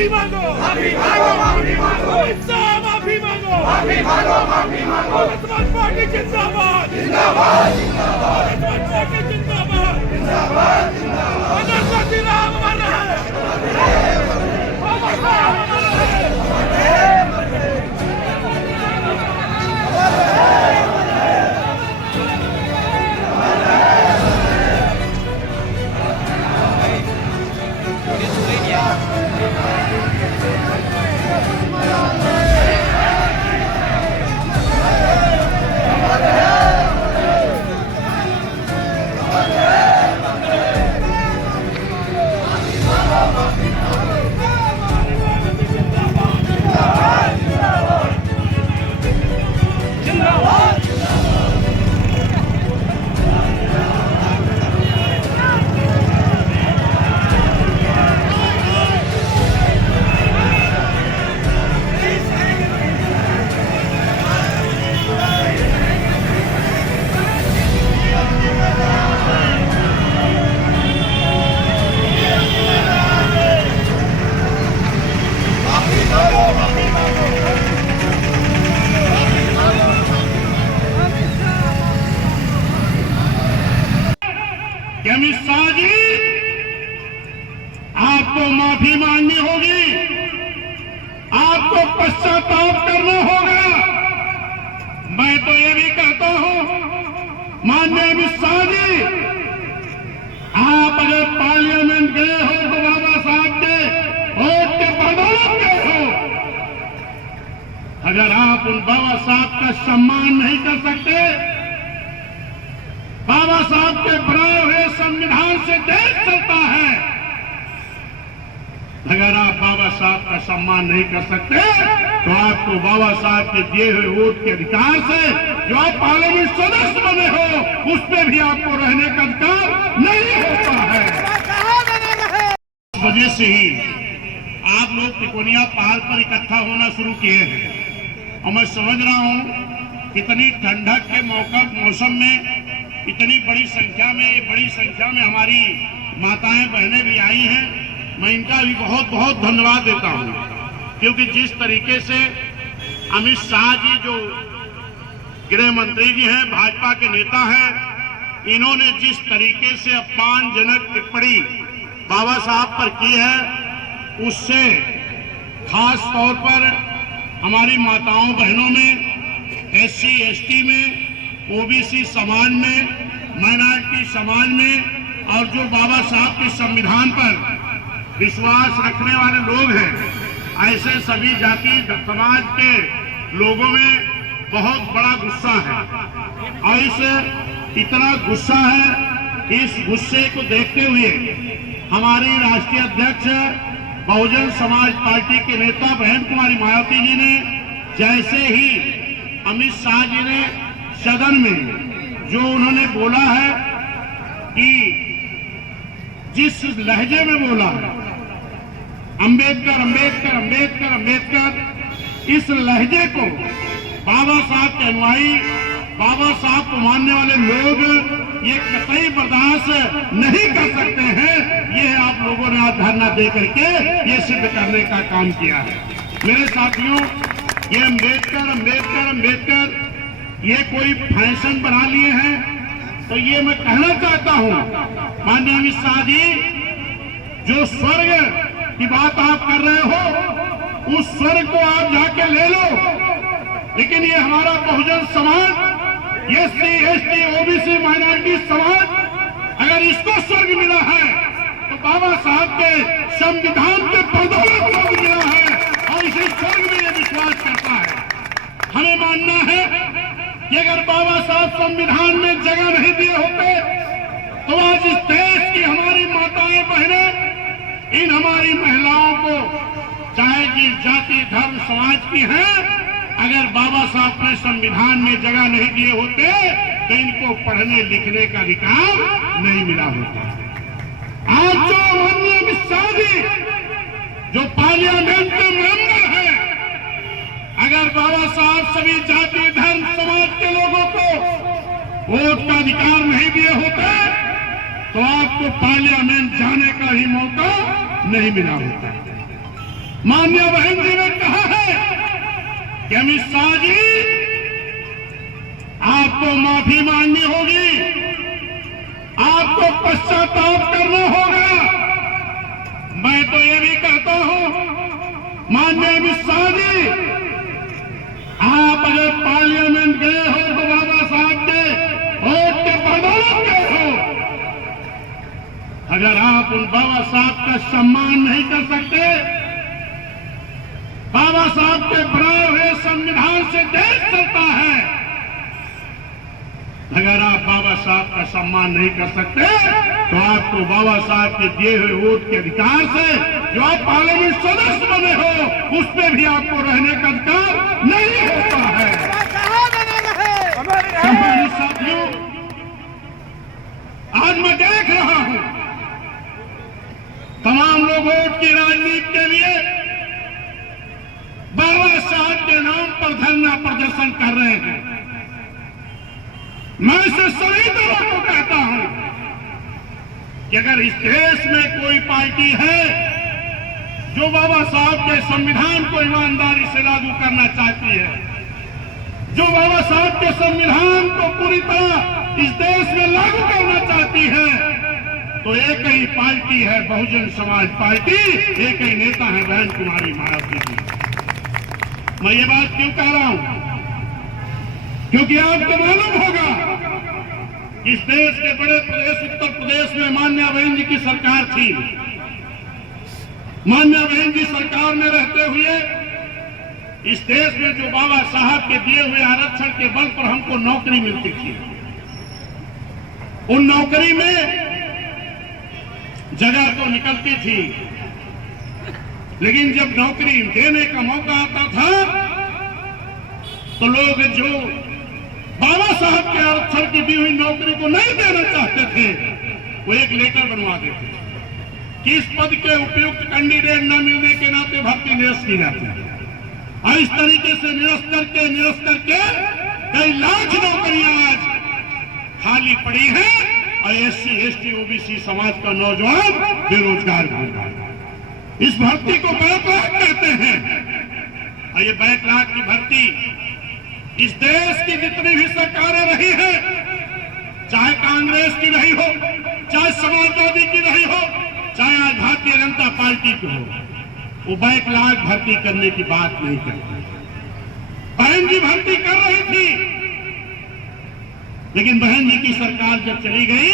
माफी मांगो, माफी मांगो, माफी मांगो, माफी मांगो, माफी मांगो, माफी मांगो। समाज पार्टी जिंदाबाद, जिंदाबाद, जिंदाबाद, समाज पार्टी जिंदाबाद, जिंदाबाद, जिंदाबाद। गणपति राम अमर रहे, बाबा साहब अमर रहे। अमित शाह जी, आपको माफी मांगनी होगी, आपको पश्चाताप करना होगा। मैं तो ये भी कहता हूं, माननीय अमित शाह जी, आप अगर पार्लियामेंट गए हो तो बाबा साहब के वोट के बदौलत गए हो। अगर आप उन बाबा साहब का सम्मान नहीं कर सकते, बाबा साहब के बनाए हुए संविधान से देश चलता है, अगर आप बाबा साहब का सम्मान नहीं कर सकते तो आपको बाबा साहब के दिए हुए वोट के अधिकार से जो आप पार्लियामेंट सदस्य बने हो उस पर भी आपको रहने का अधिकार नहीं होता है। इस वजह से ही आप लोग तिकोनिया पहाड़ पर इकट्ठा होना शुरू किए हैं और मैं समझ रहा हूं कितनी ठंडक के मौसम में इतनी बड़ी संख्या में हमारी माताएं बहनें भी आई हैं। मैं इनका भी बहुत बहुत धन्यवाद देता हूं, क्योंकि जिस तरीके से अमित शाह जी जो गृह मंत्री जी हैं, भाजपा के नेता हैं, इन्होंने जिस तरीके से अपमानजनक टिप्पणी बाबा साहब पर की है, उससे खास तौर पर हमारी माताओं बहनों में, SC ST में, OBC समाज में, माइनॉरिटी समाज में और जो बाबा साहब के संविधान पर विश्वास रखने वाले लोग हैं, ऐसे सभी जाति समाज के लोगों में बहुत बड़ा गुस्सा है। और इस इतना गुस्सा है, इस गुस्से को देखते हुए हमारी राष्ट्रीय अध्यक्ष बहुजन समाज पार्टी के नेता बहन कुमारी मायावती जी ने जैसे ही अमित शाह जी ने सदन में जो उन्होंने बोला है कि जिस लहजे में बोला है अंबेडकर अंबेडकर अंबेडकर अंबेडकर, इस लहजे को बाबा साहब के अनुयायी, बाबा साहब को मानने वाले लोग ये कतई बर्दाश्त नहीं कर सकते हैं। ये आप लोगों ने आज धरना दे करके ये सिद्ध करने का काम किया है। मेरे साथियों, ये अंबेडकर अंबेडकर अंबेडकर ये कोई फैशन बना लिए हैं, तो ये मैं कहना चाहता हूं माननीय अमित शाह जी, जो स्वर्ग की बात आप कर रहे हो उस स्वर्ग को आप जाके ले लो, लेकिन ये हमारा Bahujan Samaj, SC ST OBC minority समाज, अगर इसको स्वर्ग मिला है तो बाबा साहब के संविधान के बदौलत स्वर्ग मिला है और इसी स्वर्ग में ये विश्वास करता है। हमें मानना है कि अगर बाबा साहब संविधान में जगह नहीं दिए होते तो आज इस देश की हमारी माताएं बहनें, इन हमारी महिलाओं को, चाहे जिस जाति धर्म समाज की हैं, अगर बाबा साहब ने संविधान में जगह नहीं दिए होते तो इनको पढ़ने लिखने का अधिकार नहीं मिला होता। आज जो माननीय अमित शाह जी जो पार्लियामेंट के मेंबर हैं, अगर बाबा साहब सभी जाति धर्म समाज के लोगों को वोट का अधिकार नहीं दिए होते तो आपको पार्लियामेंट जाने का ही मौका नहीं मिला होता। माननीय बहन जी ने कहा है कि अमित शाह जी आपको माफी मांगनी होगी, आपको पश्चाताप करना होगा। मैं तो ये भी कहता हूं माननीय अमित शाह जी, आप अगर पार्लियामेंट गए हो तो बाबा साहब के वोट के बदौलत गए हो। अगर आप उन बाबा साहब का सम्मान नहीं कर सकते, बाबा साहब के बनाए हुए संविधान से देश चलता है, अगर आप बाबा साहब का सम्मान नहीं कर सकते तो आपको बाबा साहब के दिए हुए वोट के अधिकार से जो आप पार्लियामेंट सदस्य बने हो उसमें भी आपको रहने का अधिकार नहीं होता है। सम्मानित साथियों, आज मैं देख रहा हूं तमाम लोग वोट की राजनीति के लिए बाबा साहब के नाम पर धरना प्रदर्शन कर रहे हैं। मैं इसे सभी दलों को कहता हूं कि अगर इस देश में कोई पार्टी है जो बाबा साहब के संविधान को ईमानदारी से लागू करना चाहती है, जो बाबा साहब के संविधान को पूरी तरह इस देश में लागू करना चाहती है, तो एक ही पार्टी है बहुजन समाज पार्टी, एक ही नेता है बहन कुमारी मायावती जी। मैं ये बात क्यों कह रहा हूं? क्योंकि आपको मालूम होगा इस देश के बड़े प्रदेश उत्तर प्रदेश में मान्या बहन जी की सरकार थी। मान्या बहन जी सरकार में रहते हुए इस देश में जो बाबा साहब के दिए हुए आरक्षण के बल पर हमको नौकरी मिलती थी, उन नौकरी में जगह तो निकलती थी, लेकिन जब नौकरी देने का मौका आता था तो लोग जो बाबा साहब के आरक्षण की दी हुई नौकरी को नहीं देना चाहते थे वो एक लेटर बनवा देते कि इस पद के उपयुक्त कैंडिडेट न मिलने के नाते भर्ती निरस्त की जाती है। और इस तरीके से निरस्त करके कई लाख नौकरियां आज खाली पड़ी हैं और SC, ST, OBC समाज का नौजवान बेरोजगार घूम रहा है। इस भर्ती को बैकलॉग कहते हैं। और ये बैकलॉग की भर्ती इस देश की जितनी भी सरकारें रही है, चाहे कांग्रेस की रही हो, चाहे समाजवादी की रही हो, चाहे आज भारतीय जनता पार्टी की हो, वो बैकलॉग भर्ती करने की बात नहीं करती। बहन जी भर्ती कर रही थी, लेकिन बहन जी की सरकार जब चली गई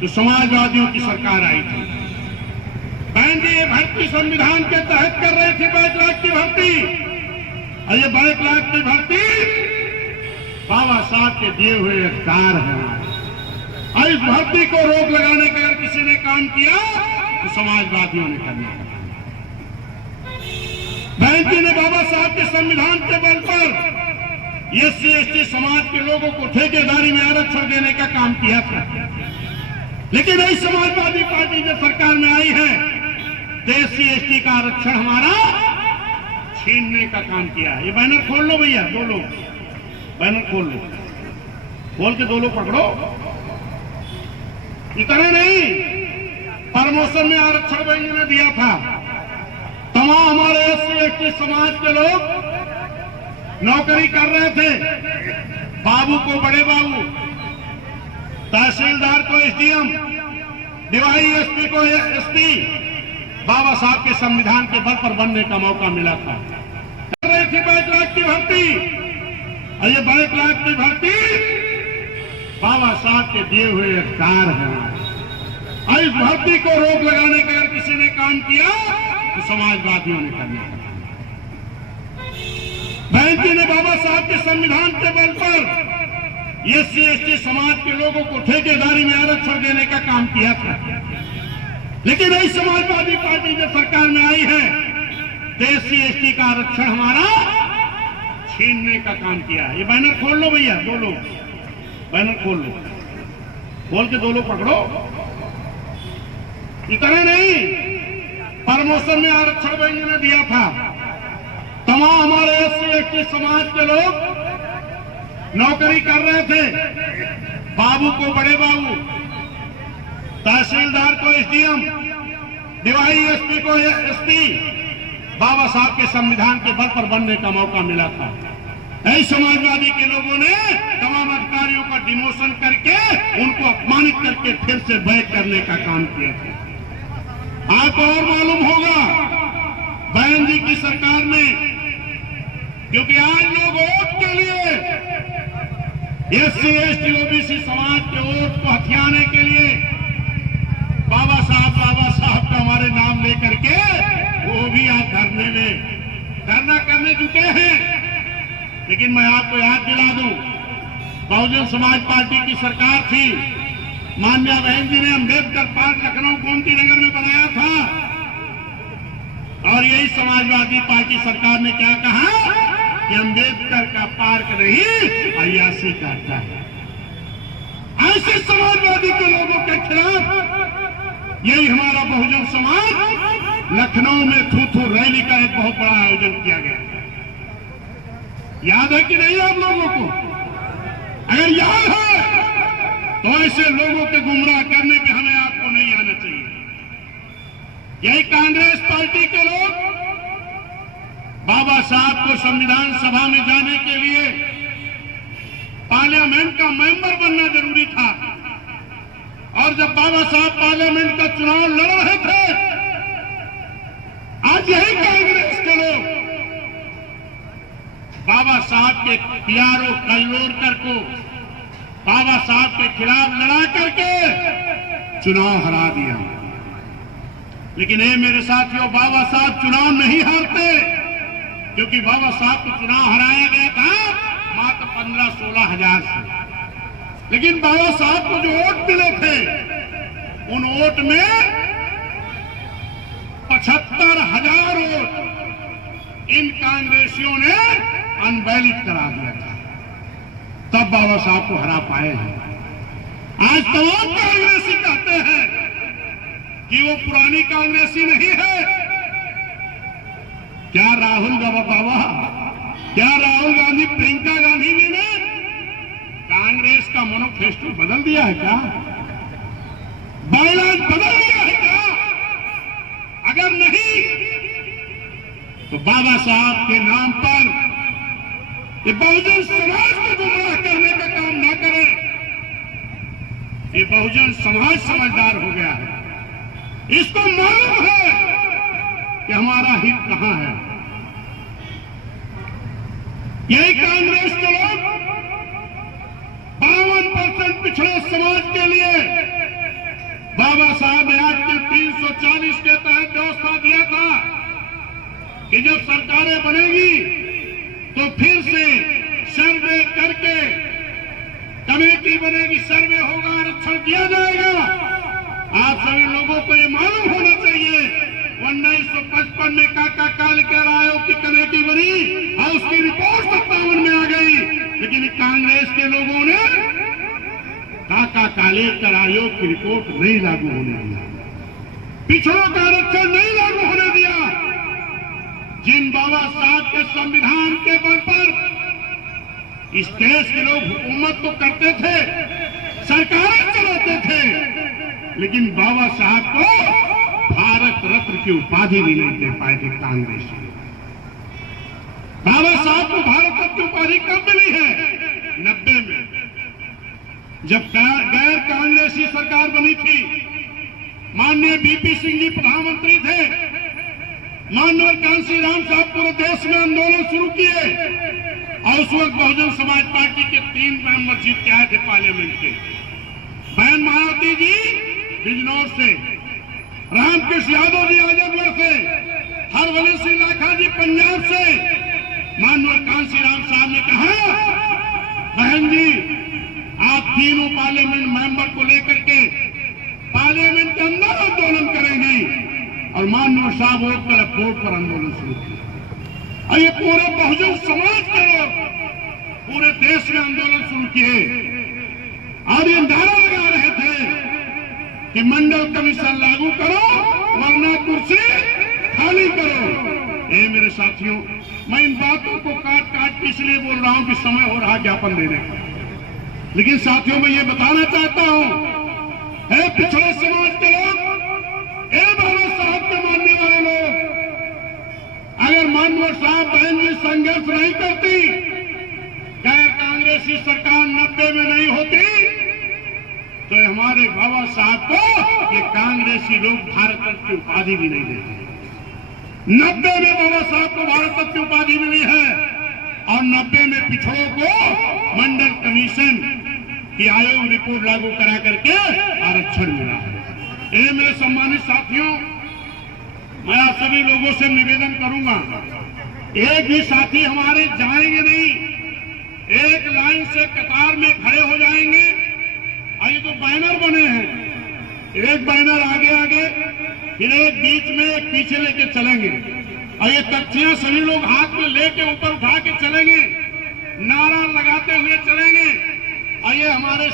तो समाजवादियों की सरकार आई थी। बहन जी ये भर्ती संविधान के तहत कर रही थी बैकलॉग की भर्ती, और ये बैकलॉग की भर्ती बाबा साहब के दिए हुए अधिकार हैं। और इस भर्ती को रोक लगाने का अगर किसी ने काम किया तो समाजवादियों ने करना। बहन जी ने बाबा साहब के संविधान के बल पर SC, ST समाज के लोगों को ठेकेदारी में आरक्षण देने का काम किया था, लेकिन इस समाजवादी पार्टी जब सरकार में आई है तो SC, ST का आरक्षण हमारा छीनने का काम किया। ये बैनर खोल लो भैया, दो लोग बैनर खोल लो, खोल के दो लोग पकड़ो। इतना नहीं, प्रमोशन में आरक्षण बहन जी ने दिया था। तमाम हमारे SC, ST समाज के लोग नौकरी कर रहे थे, बाबू को बड़े बाबू, तहसीलदार को SDM, डिवाई SP को SP, बाबा साहब के संविधान के बल पर बनने का मौका मिला था। कर रही थी बैकलॉग की भर्ती, और ये बैकलॉग की भर्ती बाबा साहब के दिए हुए अधिकार हैं। और इस भर्ती को रोक लगाने का अगर किसी ने काम किया तो समाजवादियों ने करना। बहन जी ने बाबा साहब के संविधान के बल पर SC, ST समाज के लोगों को ठेकेदारी में आरक्षण देने का काम किया था, लेकिन इस समाजवादी पार्टी जब सरकार में आई है तो SC, ST का आरक्षण हमारा छीनने का काम किया। ये बैनर खोल लो भैया, दो लोग बैनर खोल लो, खोल के दो लोग पकड़ो। इतना नहीं, प्रमोशन में आरक्षण बहन जी ने दिया था। तमाम हमारे SC, ST समाज के लोग नौकरी कर रहे थे, बाबू को बड़े बाबू, तहसीलदार को SDM, DYSP को SP बाबा साहब के संविधान के बल पर बनने का मौका मिला था। ऐसे समाजवादी के लोगों ने तमाम अधिकारियों का डिमोशन करके उनको अपमानित करके फिर से बैक करने का काम किया था। आपको और मालूम होगा बहन जी की सरकार ने, क्योंकि आज लोग वोट के लिए SC ST OBC समाज के वोट को हथियाने के लिए बाबा साहब का हमारे नाम लेकर के वो भी आज धरना करने जुटे हैं। लेकिन मैं आपको याद दिला दूं, बहुजन समाज पार्टी की सरकार थी, माननीय बहन जी ने अम्बेडकर पार्क लखनऊ गोमती नगर में बनाया था और यही समाजवादी पार्टी सरकार ने क्या कहा कि अम्बेडकर का पार्क नहीं अय्यासी करता है। ऐसे समाजवादी के लोगों के खिलाफ यही हमारा बहुजन समाज लखनऊ में थू रैली का एक बहुत बड़ा आयोजन किया गया। याद है कि नहीं आप लोगों को? अगर याद है तो ऐसे लोगों के गुमराह करने पे हमें आपको नहीं आना चाहिए। यही कांग्रेस पार्टी के लोग बाबा साहब को संविधान सभा में जाने के लिए पार्लियामेंट का मेंबर बनना जरूरी था और जब बाबा साहब पार्लियामेंट का चुनाव लड़ रहे थे, आज यही कांग्रेस के लोग बाबा साहब के PRO कल्लोरकर को बाबा साहब के खिलाफ लड़ा करके चुनाव हरा दिया। लेकिन ये मेरे साथियों, बाबा साहब चुनाव नहीं हारते, क्योंकि बाबा साहब को चुनाव हराया गया था मात्र 15-16 हजार से। लेकिन बाबा साहब को जो वोट मिले थे उन वोट में 75,000 वोट इन कांग्रेसियों ने अनवैलिड करा दिया था, तब बाबा साहब को हरा पाए हैं। आज तमाम कांग्रेसी कहते हैं कि वो पुरानी कांग्रेसी नहीं है। क्या राहुल बाबा, क्या राहुल गांधी, प्रियंका गांधी जी ने कांग्रेस का मैनिफेस्टो बदल दिया है क्या? बायलान बदल दिया है क्या? अगर नहीं तो बाबा साहब के नाम पर ये बहुजन समाज को गुमराह करने का काम ना करें। ये बहुजन समाज समझदार हो गया है, इसको मालूम है कि हमारा हित कहां है। यही कांग्रेस के लोग 52% पिछड़े समाज के लिए बाबा साहब ने एक्ट 340 के तहत व्यवस्था दिया था कि जब सरकारें बनेगी तो फिर से सर्वे करके कमेटी बनेगी, सर्वे होगा, आरक्षण दिया जाएगा। आप सभी लोगों को ये मालूम होना चाहिए 1955 में काका कालेकर आयोग की कमेटी बनी और उसकी रिपोर्ट 57 में आ गई, लेकिन कांग्रेस के लोगों ने काका कालेकर आयोग की रिपोर्ट नहीं लागू होने दिया, पिछड़ों का आरक्षण नहीं लागू होने दिया। जिन बाबा साहब के संविधान के बल पर इस देश के लोग हुकूमत तो करते थे, सरकारें चलाते थे, लेकिन बाबा साहब को भारत रत्न की उपाधि भी नहीं दे पाए थे कांग्रेस। बाबा साहब को भारत रत्न की उपाधि कब मिली है? 90 में, जब गैर कांग्रेसी सरकार बनी थी। माननीय BP सिंह जी प्रधानमंत्री थे, माननीय कांसी राम साहब पूरे देश में आंदोलन शुरू किए और उस वक्त बहुजन समाज पार्टी के 3 मेंबर जीत के आए थे पार्लियामेंट के। बहन मायावती जी बिजनौर से, रामकृष्ण यादव जी आजमगढ़ से, हरवली सिंह लाखा जी पंजाब से। माननीय कांसी राम साहब ने कहा, बहन जी आप तीनों पार्लियामेंट मेंबर को लेकर के पार्लियामेंट के अंदर आंदोलन करेंगी और माननीय साहब वोट पर आंदोलन शुरू किया। और ये पूरे बहुजन समाज के लोग पूरे देश में आंदोलन शुरू किए और ये नारा लगा रहे थे कि मंडल कमीशन लागू करो वरना कुर्सी खाली करो। ये मेरे साथियों, मैं इन बातों को काट काट के इसलिए बोल रहा हूं कि समय हो रहा ज्ञापन देने का, लेकिन साथियों मैं ये बताना चाहता हूं, है पिछड़े समाज के लोग ए बाबा साहब के मानने वाले लोग, अगर मनमोहन साहब बहन जी संघर्ष नहीं करती, गैर कांग्रेसी सरकार 90 में नहीं होती, तो हमारे बाबा साहब को ये कांग्रेसी लोग भारत रत्न की उपाधि भी नहीं देते। 90 में बाबा साहब को भारत रत्न की उपाधि मिली है और 90 में पिछड़ों को मंडल कमीशन की आयोग रिपोर्ट लागू करा करके आरक्षण मिला है। ये मेरे सम्मानित साथियों, मैं आप सभी लोगों से निवेदन करूंगा, एक भी साथी हमारे जाएंगे नहीं, एक लाइन से कतार में खड़े हो जाएंगे। ये तो बैनर बने हैं, एक बैनर आगे आगे, फिर एक बीच में, एक पीछे लेके चलेंगे और ये तख्तियां सभी लोग हाथ में लेके ऊपर उठा के चलेंगे, नारा लगाते हुए चलेंगे और ये हमारे